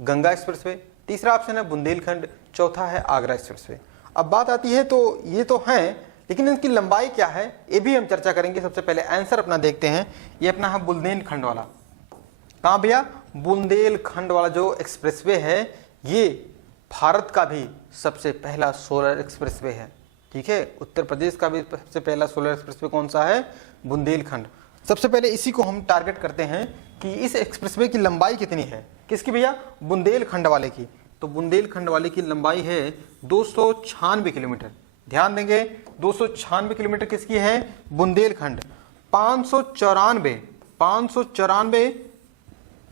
गंगा एक्सप्रेसवे, तीसरा ऑप्शन है बुंदेलखंड, चौथा है आगरा एक्सप्रेसवे। अब बात आती है तो ये तो हैं, लेकिन इनकी लंबाई क्या है ये भी हम चर्चा करेंगे। सबसे पहले आंसर अपना देखते हैं, ये अपना है बुंदेलखंड वाला। कहाँ भैया, बुंदेलखंड वाला जो एक्सप्रेसवे है ये भारत का भी सबसे पहला सोलर एक्सप्रेसवे है। ठीक है, उत्तर प्रदेश का भी सबसे पहला सोलर एक्सप्रेसवे कौन सा है, बुंदेलखंड। सबसे पहले इसी को हम टारगेट करते हैं कि इस एक्सप्रेसवे की लंबाई कितनी है, किसकी भैया, बुंदेलखंड वाले की। तो बुंदेलखंड वाले की लंबाई है 296 किलोमीटर। ध्यान देंगे, 296 किलोमीटर किसकी है, बुंदेलखंड। 594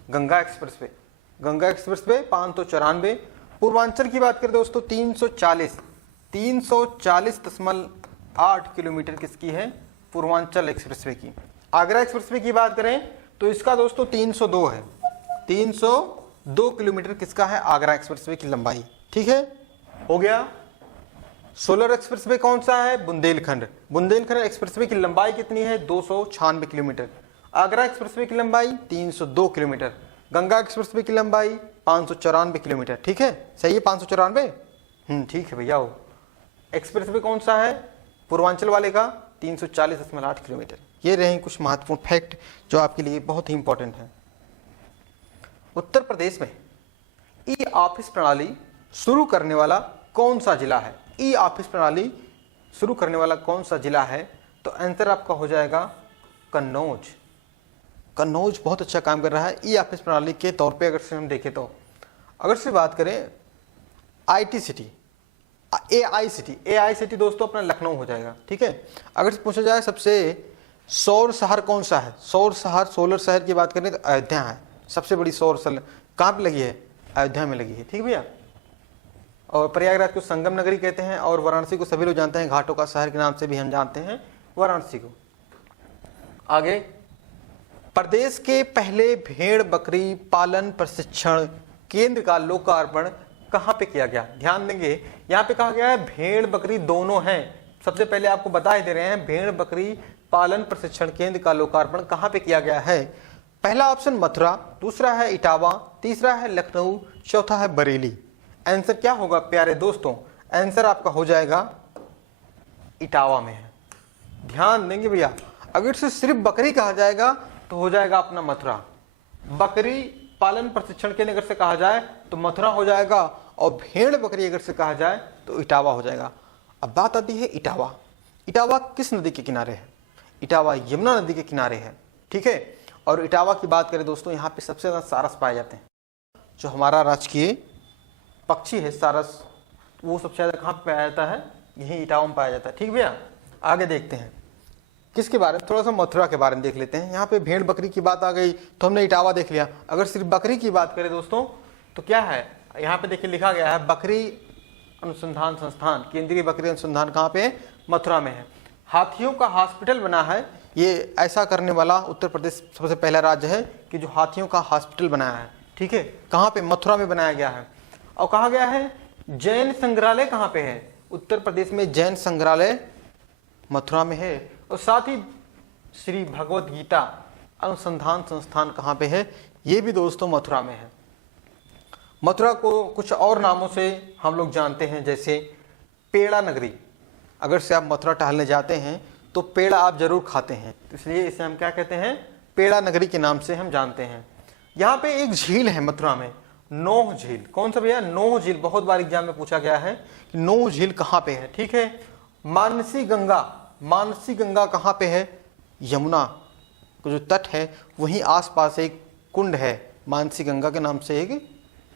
Ganga expressway, Ganga expressway 594। पूर्वांचल की बात करें दोस्तों 340.8 किलोमीटर किसकी है, पूर्वांचल एक्सप्रेसवे की। आगरा एक्सप्रेसवे की बात करें तो इसका दोस्तों 302 है, 302 किलोमीटर किसका है, आगरा एक्सप्रेसवे की लंबाई। ठीक है, हो गया। सोलर एक्सप्रेसवे कौन सा है, बुंदेलखंड। बुंदेलखंड एक्सप्रेसवे की लंबाई कितनी है, 296 किलोमीटर। आगरा एक्सप्रेसवे की लंबाई 302 किलोमीटर। गंगा एक्सप्रेसवे की लंबाई 594 किलोमीटर। ठीक है, सही है 594। ठीक है भैया। वो एक्सप्रेसवे कौन सा है, पूर्वांचल वाले का 340.8 किलोमीटर। ये रहे कुछ महत्वपूर्ण फैक्ट जो आपके लिए बहुत ही इंपॉर्टेंट है। उत्तर प्रदेश में ई ऑफिस प्रणाली शुरू करने वाला कौन सा जिला है, ई ऑफिस प्रणाली शुरू करने वाला कौन सा जिला है, तो आंसर आपका हो जाएगा कन्नौज। कन्नौज बहुत अच्छा काम कर रहा है ई ऑफिस प्रणाली के तौर पे। अगर से हम देखें तो अगर से बात करें IT सिटी, AI सिटी दोस्तों अपना लखनऊ हो जाएगा। ठीक है, अगर से पूछा जाए सबसे सौर शहर कौन सा है, सौर शहर, सोलर शहर की बात करें तो अयोध्या है सबसे बड़ी सौर शहर। कहाँ पे लगी है, अयोध्या में लगी है। ठीक भैया, और प्रयागराज को संगम नगरी कहते हैं और वाराणसी को सभी लोग जानते हैं घाटों का शहर के नाम से भी हम जानते हैं वाराणसी को। आगे, प्रदेश के पहले भेड़ बकरी पालन प्रशिक्षण केंद्र का लोकार्पण कहां पे किया गया। ध्यान देंगे, यहां पे कहा गया है भेड़ बकरी दोनों हैं। सबसे पहले आपको बता ही दे रहे हैं, भेड़ बकरी पालन प्रशिक्षण केंद्र का लोकार्पण कहां पे किया गया है। पहला ऑप्शन मथुरा, दूसरा है इटावा, तीसरा है लखनऊ, चौथा है बरेली। आंसर क्या होगा प्यारे दोस्तों, आंसर आपका हो जाएगा इटावा में है। ध्यान देंगे भैया, अगर इसे सिर्फ बकरी कहा जाएगा तो हो जाएगा अपना मथुरा। बकरी पालन प्रशिक्षण केंद्र अगर से कहा जाए तो मथुरा हो जाएगा, और भेड़ बकरी अगर से कहा जाए तो इटावा हो जाएगा। अब बात आती है इटावा। इटावा किस नदी के किनारे है? इटावा यमुना नदी के किनारे है, ठीक है। और इटावा की बात करें दोस्तों, यहाँ पे सबसे ज़्यादा सारस पाए जाते हैं। जो हमारा राजकीय पक्षी है सारस, वो सबसे ज़्यादा कहाँ पे पाया जाता है? यही इटावा में पाया जाता है, ठीक भैया। आगे देखते हैं किसके बारे में, थोड़ा सा मथुरा के बारे में देख लेते हैं। यहाँ पे भेड़ बकरी की बात आ गई तो हमने इटावा देख लिया। अगर सिर्फ बकरी की बात करें दोस्तों तो क्या है, यहाँ पे देखिए लिखा गया है बकरी अनुसंधान संस्थान, केंद्रीय बकरी अनुसंधान कहाँ पे है? मथुरा में है। हाथियों का हॉस्पिटल बना है, ये ऐसा करने वाला उत्तर प्रदेश सबसे पहला राज्य है कि जो हाथियों का हॉस्पिटल बनाया है, ठीक है। कहाँ पे? मथुरा में बनाया गया है। और कहा गया है जैन संग्रहालय कहाँ पे है? उत्तर प्रदेश में जैन संग्रहालय मथुरा में है। और साथ ही श्री भगवत गीता अनुसंधान संस्थान कहाँ पे है? ये भी दोस्तों मथुरा में है। मथुरा को कुछ और नामों से हम लोग जानते हैं, जैसे पेड़ा नगरी। अगर से आप मथुरा टहलने जाते हैं तो पेड़ा आप जरूर खाते हैं, तो इसलिए इसे हम क्या कहते हैं? पेड़ा नगरी के नाम से हम जानते हैं। यहाँ पे एक झील है मथुरा में, नोह झील। कौन सा भैया? नोह झील। बहुत बार एग्जाम में पूछा गया है कि नोह झील कहाँ पे है, ठीक है। मानसी गंगा, मानसी गंगा कहाँ पे है? यमुना को जो तट है वहीं आसपास एक कुंड है, मानसी गंगा के नाम से एक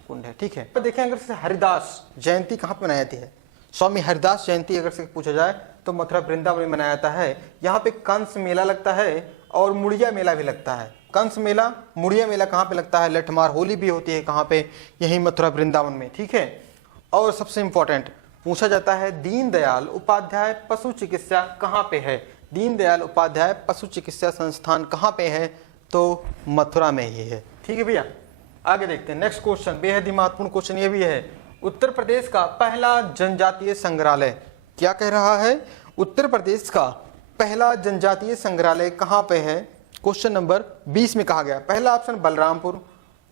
कुंड है, ठीक है। तो देखें अगर से हरिदास जयंती कहाँ पे मनाई जाती है? स्वामी हरिदास जयंती अगर से पूछा जाए तो मथुरा वृंदावन में मनाया जाता है। यहाँ पे कंस मेला लगता है और मुड़िया मेला भी लगता है। कंस मेला, मुड़िया मेला कहाँ पे लगता है? लठमार होली भी होती है कहाँ पे? यही मथुरा वृंदावन में, ठीक है। और सबसे इंपॉर्टेंट पूछा जाता है दीनदयाल उपाध्याय पशु चिकित्सा कहाँ पे है? दीनदयाल उपाध्याय पशु चिकित्सा संस्थान कहाँ पे है? तो मथुरा में ही है, ठीक है भैया। आगे देखते हैं नेक्स्ट क्वेश्चन, बेहद ही महत्वपूर्ण क्वेश्चन ये भी है। उत्तर प्रदेश का पहला जनजातीय संग्रहालय क्या कह रहा है? उत्तर प्रदेश का पहला जनजातीय संग्रहालय कहाँ पे है? क्वेश्चन नंबर 20 में कहा गया। पहला ऑप्शन बलरामपुर।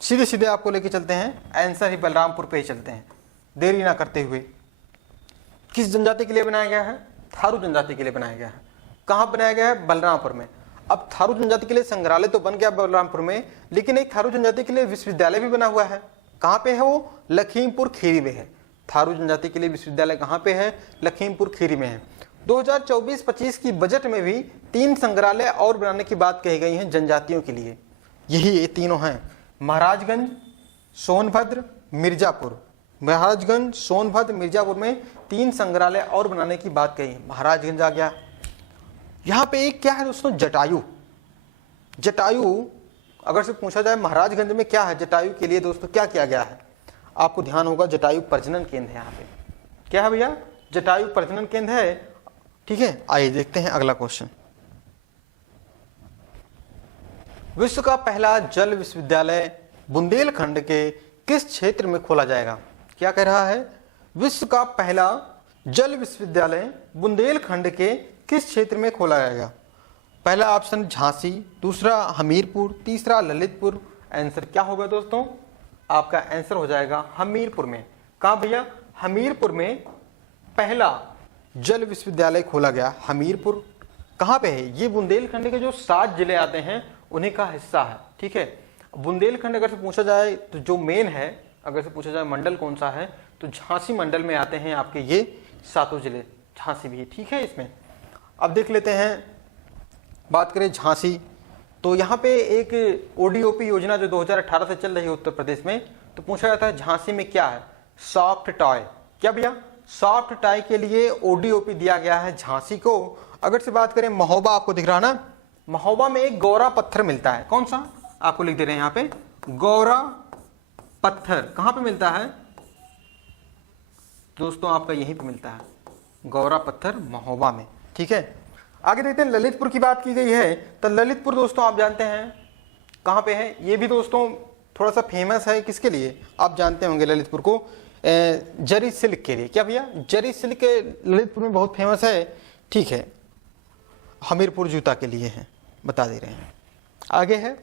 सीधे सीधे आपको लेके चलते हैं, आंसर ही बलरामपुर पे ही चलते हैं, देरी ना करते हुए। किस जनजाति के लिए बनाया गया है? थारू जनजाति के लिए बनाया गया है। कहाँ बनाया गया है? बलरामपुर में। अब थारू जनजाति के लिए संग्रहालय तो बन गया बलरामपुर में, लेकिन एक थारू जनजाति के लिए विश्वविद्यालय भी बना हुआ है। कहाँ पे है वो? लखीमपुर खीरी में है। थारू जनजाति के लिए विश्वविद्यालय कहाँ पे है? लखीमपुर खीरी में है। 2024-25 की बजट में भी 3 संग्रहालय और बनाने की बात कही गई है जनजातियों के लिए। यही ये तीनों हैं, महाराजगंज, सोनभद्र, मिर्जापुर। महाराजगंज, सोनभद्र, मिर्जापुर में 3 संग्रहालय और बनाने की बात कही है। महाराजगंज आ गया। यहाँ पे एक क्या है दोस्तों? जटायु। जटायु अगर से पूछा जाए महाराजगंज में क्या है, जटायु के लिए दोस्तों क्या किया गया है? आपको ध्यान होगा जटायु प्रजनन केंद्र है। यहाँ पे क्या है भैया? जटायु प्रजनन केंद्र है, ठीक है। आइए देखते हैं अगला क्वेश्चन। विश्व का पहला जल विश्वविद्यालय बुंदेलखंड के किस क्षेत्र में खोला जाएगा? क्या कह रहा है? विश्व का पहला जल विश्वविद्यालय बुंदेलखंड के किस क्षेत्र में खोला जाएगा? पहला ऑप्शन झांसी, दूसरा हमीरपुर, तीसरा ललितपुर। आंसर क्या होगा दोस्तों? आपका आंसर हो जाएगा हमीरपुर में। कहाँ भैया? हमीरपुर में पहला जल विश्वविद्यालय खोला गया। हमीरपुर कहाँ पे है? ये बुंदेलखंड के जो 7 जिले आते हैं उन्हीं का हिस्सा है, ठीक है। बुंदेलखंड अगर से पूछा जाए तो जो मेन है, अगर से पूछा जाए मंडल कौन सा है, तो झांसी मंडल में आते हैं आपके ये 7 जिले। झांसी भी ठीक है इसमें। अब देख लेते हैं, बात करें झांसी तो यहाँ पे एक ओडीओपी योजना जो 2018 से चल रही है उत्तर प्रदेश में, तो पूछा जाता है झांसी में क्या है? Soft toy. क्या भैया? सॉफ्ट टॉय के लिए ओडीओपी दिया गया है झांसी को। अगर से बात करें महोबा, आपको दिख रहा ना, महोबा में एक गौरा पत्थर मिलता है। कौन सा? आपको लिख दे रहे हैं यहाँ पे, गौरा पत्थर। कहाँ पे मिलता है दोस्तों? आपका यहीं पे मिलता है, गौरा पत्थर महोबा में, ठीक है। आगे देखते हैं, ललितपुर की बात की गई है तो ललितपुर दोस्तों आप जानते हैं कहाँ पे है? ये भी दोस्तों थोड़ा सा फेमस है। किसके लिए? आप जानते होंगे ललितपुर को, जरी सिल्क के लिए। क्या भैया? जरी सिल्क ललितपुर में बहुत फेमस है, ठीक है। हमीरपुर जूता के लिए है, बता दे रहे हैं। आगे है,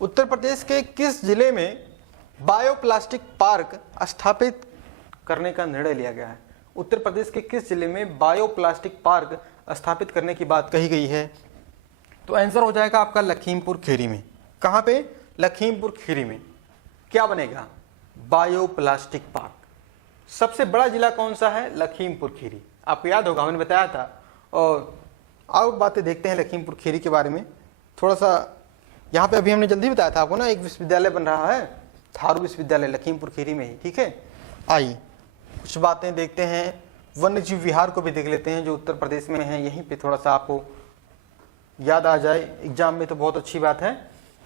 उत्तर प्रदेश के किस जिले में बायोप्लास्टिक पार्क स्थापित करने का निर्णय लिया गया है? उत्तर प्रदेश के किस जिले में बायोप्लास्टिक पार्क स्थापित करने की बात कही गई है? तो आंसर हो जाएगा आपका लखीमपुर खीरी में। कहाँ पे? लखीमपुर खीरी में। क्या बनेगा? Bioplastic park. सबसे बड़ा जिला कौन सा है? लखीमपुर खीरी। आपको याद होगा, मैंने बताया था। और और बातें देखते हैं लखीमपुर खीरी के बारे में थोड़ा सा। यहाँ पे अभी हमने जल्दी बताया था आपको ना, एक विश्वविद्यालय बन रहा है, थारू विश्वविद्यालय लखीमपुर खीरी में ही। ठीक है, आइए कुछ बातें देखते हैं। वन्य जीव विहार को भी देख लेते हैं जो उत्तर प्रदेश में है, यहीं पे थोड़ा सा आपको याद आ जाए एग्जाम में तो बहुत अच्छी बात है।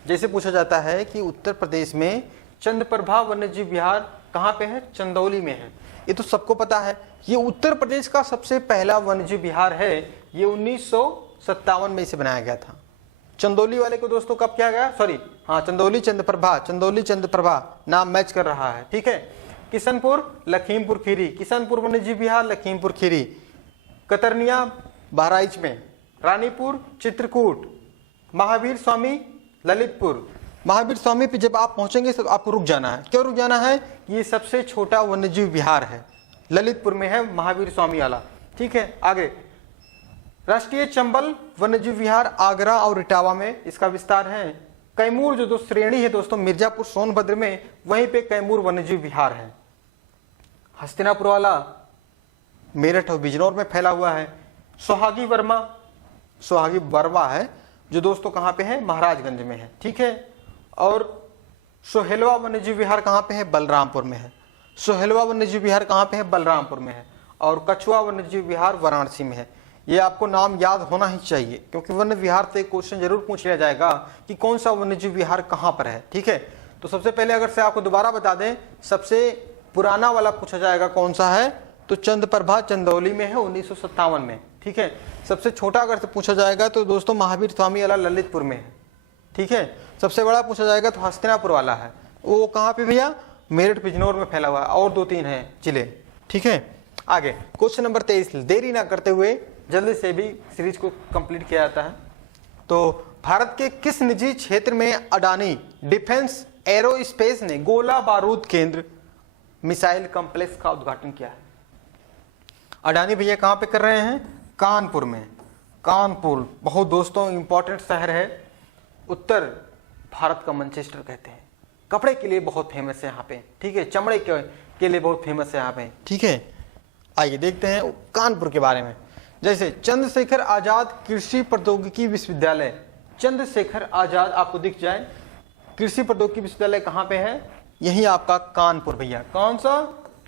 जैसे पूछा जाता है कि उत्तर प्रदेश में चंद्रप्रभा वन्य जीव विहार कहाँ पे है? चंदौली में है। ये तो सबको पता है। ये उत्तर प्रदेश का सबसे पहला वन्य जीव विहार है। ये 1957 में इसे बनाया गया था। चंदौली वाले को दोस्तों कब किया गया? सॉरी, हाँ, चंदौली चंद्रप्रभा नाम मैच कर रहा है। ठीक है, किशनपुर लखीमपुर खीरी, किशनपुर वन्य जीव विहार लखीमपुर खीरी, कतरनिया बहराइच में, रानीपुर चित्रकूट, महावीर स्वामी ललितपुर। महावीर स्वामी पे जब आप पहुंचेंगे तो आपको रुक जाना है। क्यों रुक जाना है? ये सबसे छोटा वन्यजीव विहार है, ललितपुर में है महावीर स्वामी वाला। ठीक है, आगे राष्ट्रीय चंबल वन्यजीव विहार आगरा और इटावा में इसका विस्तार है। कैमूर जो श्रेणी है दोस्तों मिर्जापुर सोनभद्र में, वहीं पे कैमूर वन्यजीव विहार है। हस्तिनापुर वाला मेरठ और बिजनौर में फैला हुआ है। सोहागी वर्मा है जो दोस्तों कहाँ पे है? महाराजगंज में है। ठीक है, और सोहेलवा वन्यजीव विहार कहाँ पे है? बलरामपुर में है। सोहेलवा वन्यजीव विहार कहाँ पे है? बलरामपुर में है। और कछुआ वन्यजीव विहार वाराणसी में है। ये आपको नाम याद होना ही चाहिए क्योंकि वन्य विहार से क्वेश्चन जरूर पूछ लिया जाएगा कि कौन सा वन्यजीव विहार कहाँ पर है। ठीक है, तो सबसे पहले अगर से आपको दोबारा बता दें, सबसे पुराना वाला पूछा जाएगा कौन सा है, तो चंद्रप्रभा चंदौली में है 1957 में। ठीक है, सबसे छोटा अगर से पूछा जाएगा तो दोस्तों महावीर स्वामी वाला ललितपुर में है। ठीक है, सबसे बड़ा पूछा जाएगा तो हस्तिनापुर वाला है। वो कहाँ पे भैया? मेरठ बिजनौर में फैला हुआ है। और 2-3 है जिले। ठीक है, आगे क्वेश्चन नंबर 23। देरी ना करते हुए जल्दी से भी सीरीज को कंप्लीट किया जाता है। तो भारत के किस निजी क्षेत्र में अडानी डिफेंस एरोस्पेस ने गोला बारूद केंद्र मिसाइल कॉम्प्लेक्स का उद्घाटन किया है? अडानी भैया कहाँ पे कर रहे हैं? कानपुर में। कानपुर बहुत दोस्तों इंपॉर्टेंट शहर है, उत्तर भारत का मैनचेस्टर कहते हैं। कपड़े के लिए बहुत फेमस है यहाँ पे। ठीक है, चमड़े के लिए बहुत फेमस है यहाँ पे। ठीक है, आइए देखते हैं कानपुर के बारे में। जैसे चंद्रशेखर आजाद कृषि प्रौद्योगिकी विश्वविद्यालय, चंद्रशेखर आजाद आपको दिख जाए, कृषि प्रौद्योगिकी विश्वविद्यालय कहाँ पे है? यही आपका कानपुर भैया। कौन सा?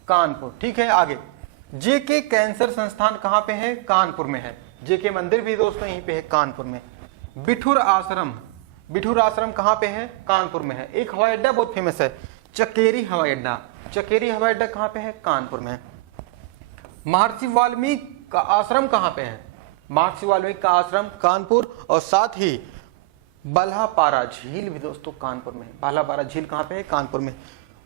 कानपुर। ठीक है, आगे जेके कैंसर संस्थान कहाँ पे है? कानपुर में है। जेके मंदिर भी दोस्तों यहीं पे है कानपुर में। बिठूर आश्रम कहाँ पे है? कानपुर में है। एक हवाई अड्डा बहुत फेमस है, चकेरी हवाई अड्डा। चकेरी हवाई अड्डा कहाँ पे है? कानपुर में। महर्षि वाल्मीकि का आश्रम कहाँ पे है? महर्षि वाल्मीकि का आश्रम कानपुर। और साथ ही बल्हापारा झील भी दोस्तों कानपुर में है। बल्हापारा झील कहाँ पे है? कानपुर में।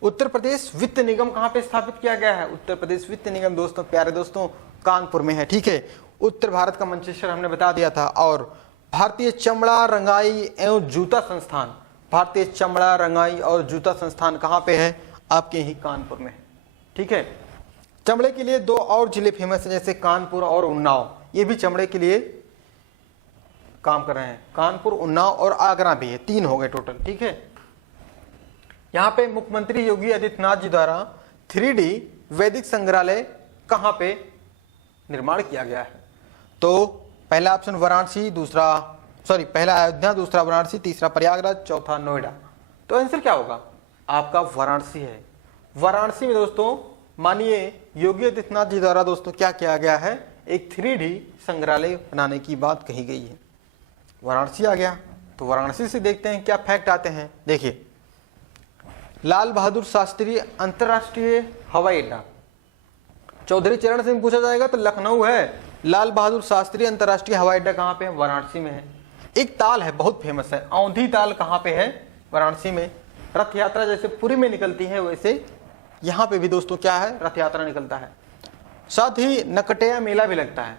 उत्तर प्रदेश वित्त निगम कहाँ पे स्थापित किया गया है? उत्तर प्रदेश वित्त निगम दोस्तों प्यारे दोस्तों कानपुर में है। ठीक है, उत्तर भारत का मैनचेस्टर हमने बता दिया था। और भारतीय चमड़ा रंगाई एवं जूता संस्थान, भारतीय चमड़ा रंगाई और जूता संस्थान कहाँ पे है? आपके ही कानपुर में। ठीक है, चमड़े के लिए 2 और जिले फेमस है जैसे कानपुर और उन्नाव। ये भी चमड़े के लिए काम कर रहे हैं। कानपुर, उन्नाव और आगरा भी है। 3 हो गए टोटल। ठीक है, यहाँ पे मुख्यमंत्री योगी आदित्यनाथ जी द्वारा 3D वैदिक संग्रहालय कहाँ पे निर्माण किया गया है? तो पहला ऑप्शन वाराणसी, पहला अयोध्या, दूसरा वाराणसी, तीसरा प्रयागराज, चौथा नोएडा। तो आंसर क्या होगा? आपका वाराणसी है। वाराणसी में दोस्तों मानिए योगी आदित्यनाथ जी द्वारा दोस्तों क्या किया गया है? एक 3D संग्रहालय बनाने की बात कही गई है। वाराणसी आ गया, तो वाराणसी से देखते हैं क्या फैक्ट आते हैं। देखिए, लाल बहादुर शास्त्री अंतरराष्ट्रीय हवाई अड्डा, चौधरी चरण सिंह पूछा जाएगा तो लखनऊ है। लाल बहादुर शास्त्री अंतरराष्ट्रीय हवाई अड्डा कहाँ पे है? वाराणसी में है। एक ताल है बहुत फेमस है, औंधी ताल कहाँ पे है? वाराणसी में। रथ यात्रा जैसे पुरी में निकलती है वैसे यहाँ पे भी दोस्तों क्या है? रथ यात्रा निकलता है। साथ ही नकटेया मेला भी लगता है।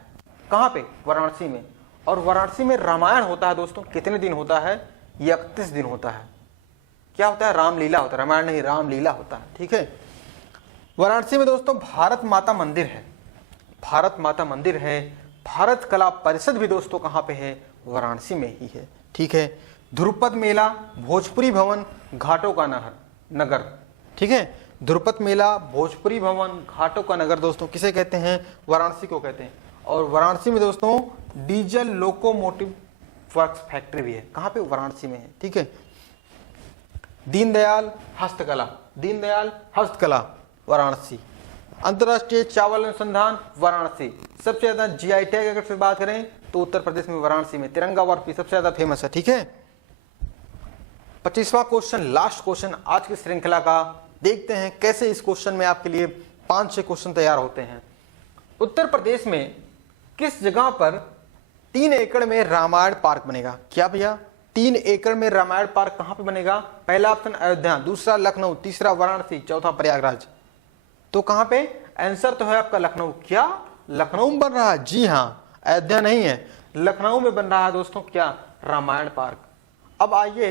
कहाँ पे? वाराणसी में। और वाराणसी में रामायण होता है दोस्तों। कितने दिन होता है? 31 दिन होता है। क्या होता है? रामलीला होता है, रामायण नहीं रामलीला होता है। ठीक है, वाराणसी में दोस्तों भारत माता मंदिर है। भारत माता मंदिर है। भारत कला परिषद भी दोस्तों कहाँ पे है? वाराणसी में ही है। ठीक है, ध्रुपद मेला, भोजपुरी भवन, घाटों का नगर। ठीक है, ध्रुपद मेला, भोजपुरी भवन, घाटों का नगर दोस्तों किसे कहते हैं? वाराणसी को कहते हैं। और वाराणसी में दोस्तों डीजल लोकोमोटिव वर्क्स फैक्ट्री भी है। कहाँ पे? वाराणसी में है। ठीक है, दीनदयाल हस्तकला, दीनदयाल हस्तकला वाराणसी। अंतर्राष्ट्रीय चावल अनुसंधान वाराणसी। सबसे ज्यादा जीआई टैग अगर से बात करें तो उत्तर प्रदेश में वाराणसी में तिरंगा बर्फी सबसे ज्यादा फेमस है। ठीक है, 25वां क्वेश्चन, लास्ट क्वेश्चन आज की श्रृंखला का। देखते हैं कैसे इस क्वेश्चन में आपके लिए 5-6 क्वेश्चन तैयार होते हैं। उत्तर प्रदेश में किस जगह पर 3 एकड़ में रामायण पार्क बनेगा? क्या भैया 3 एकड़ में रामायण पार्क कहां पे बनेगा? पहला ऑप्शन अयोध्या, दूसरा लखनऊ, तीसरा वाराणसी, चौथा प्रयागराज। तो कहां पे? आंसर तो है आपका लखनऊ। क्या लखनऊ में बन रहा है? जी हां, अयोध्या नहीं है, लखनऊ में बन रहा है दोस्तों क्या? रामायण पार्क। अब आइए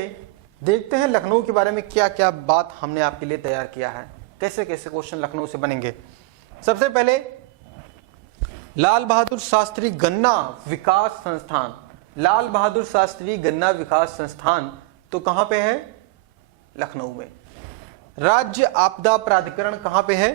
देखते हैं लखनऊ के बारे में क्या क्या बात हमने आपके लिए तैयार किया है, कैसे कैसे क्वेश्चन लखनऊ से बनेंगे। सबसे पहले लाल बहादुर शास्त्री गन्ना विकास संस्थान, लाल बहादुर शास्त्री गन्ना विकास संस्थान तो कहां पे है? लखनऊ में। राज्य आपदा प्राधिकरण कहां पे है?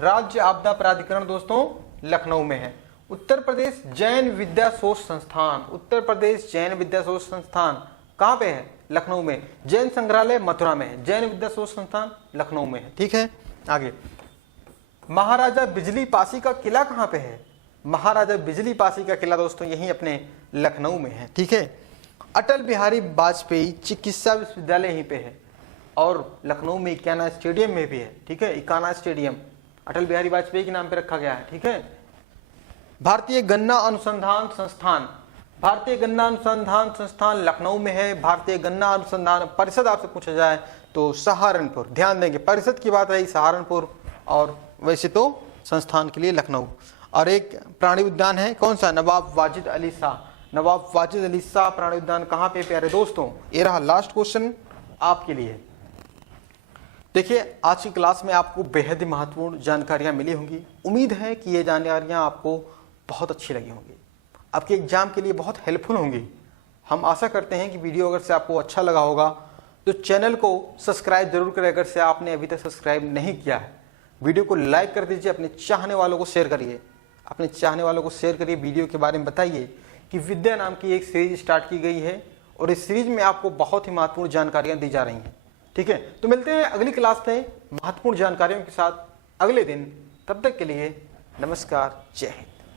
राज्य आपदा प्राधिकरण दोस्तों लखनऊ में है। उत्तर प्रदेश जैन विद्या शोध संस्थान, उत्तर प्रदेश जैन विद्या शोध संस्थान कहां पे है? लखनऊ में। जैन संग्रहालय मथुरा में है, जैन विद्या शोध संस्थान लखनऊ में है। ठीक है, आगे महाराजा बिजली पासी का किला कहां पे है? महाराजा बिजली पासी का किला दोस्तों यही अपने लखनऊ में है। ठीक है, अटल बिहारी वाजपेयी चिकित्सा विश्वविद्यालय यहीं पे है और लखनऊ में इकाना स्टेडियम में भी है। ठीक है, इकाना स्टेडियम अटल बिहारी वाजपेयी के नाम पे रखा गया है। ठीक है, भारतीय गन्ना अनुसंधान संस्थान, भारतीय गन्ना अनुसंधान संस्थान लखनऊ में है। भारतीय गन्ना अनुसंधान परिषद आपसे पूछा जाए तो सहारनपुर, ध्यान देंगे परिषद की बात रही सहारनपुर, और वैसे तो संस्थान के लिए लखनऊ। और एक प्राणी उद्यान है, कौन सा? नवाब वाजिद अली शाह, नवाब वाजिद अली शाह प्राणी उद्यान कहाँ पे प्यारे दोस्तों? ये रहा लास्ट क्वेश्चन आपके लिए। देखिए आज की क्लास में आपको बेहद ही महत्वपूर्ण जानकारियां मिली होंगी। उम्मीद है कि ये जानकारियां आपको बहुत अच्छी लगी होंगी, आपके एग्जाम के लिए बहुत हेल्पफुल होंगी। हम आशा करते हैं कि वीडियो अगर से आपको अच्छा लगा होगा तो चैनल को सब्सक्राइब जरूर करें अगर से आपने अभी तक सब्सक्राइब नहीं किया है। वीडियो को लाइक कर दीजिए, अपने चाहने वालों को शेयर करिए, अपने चाहने वालों को शेयर करिए। वीडियो के बारे में बताइए कि विद्या नाम की एक सीरीज स्टार्ट की गई है और इस सीरीज में आपको बहुत ही महत्वपूर्ण जानकारियां दी जा रही हैं। ठीक है, तो मिलते हैं अगली क्लास में महत्वपूर्ण जानकारियों के साथ अगले दिन। तब तक के लिए नमस्कार, जय हिंद।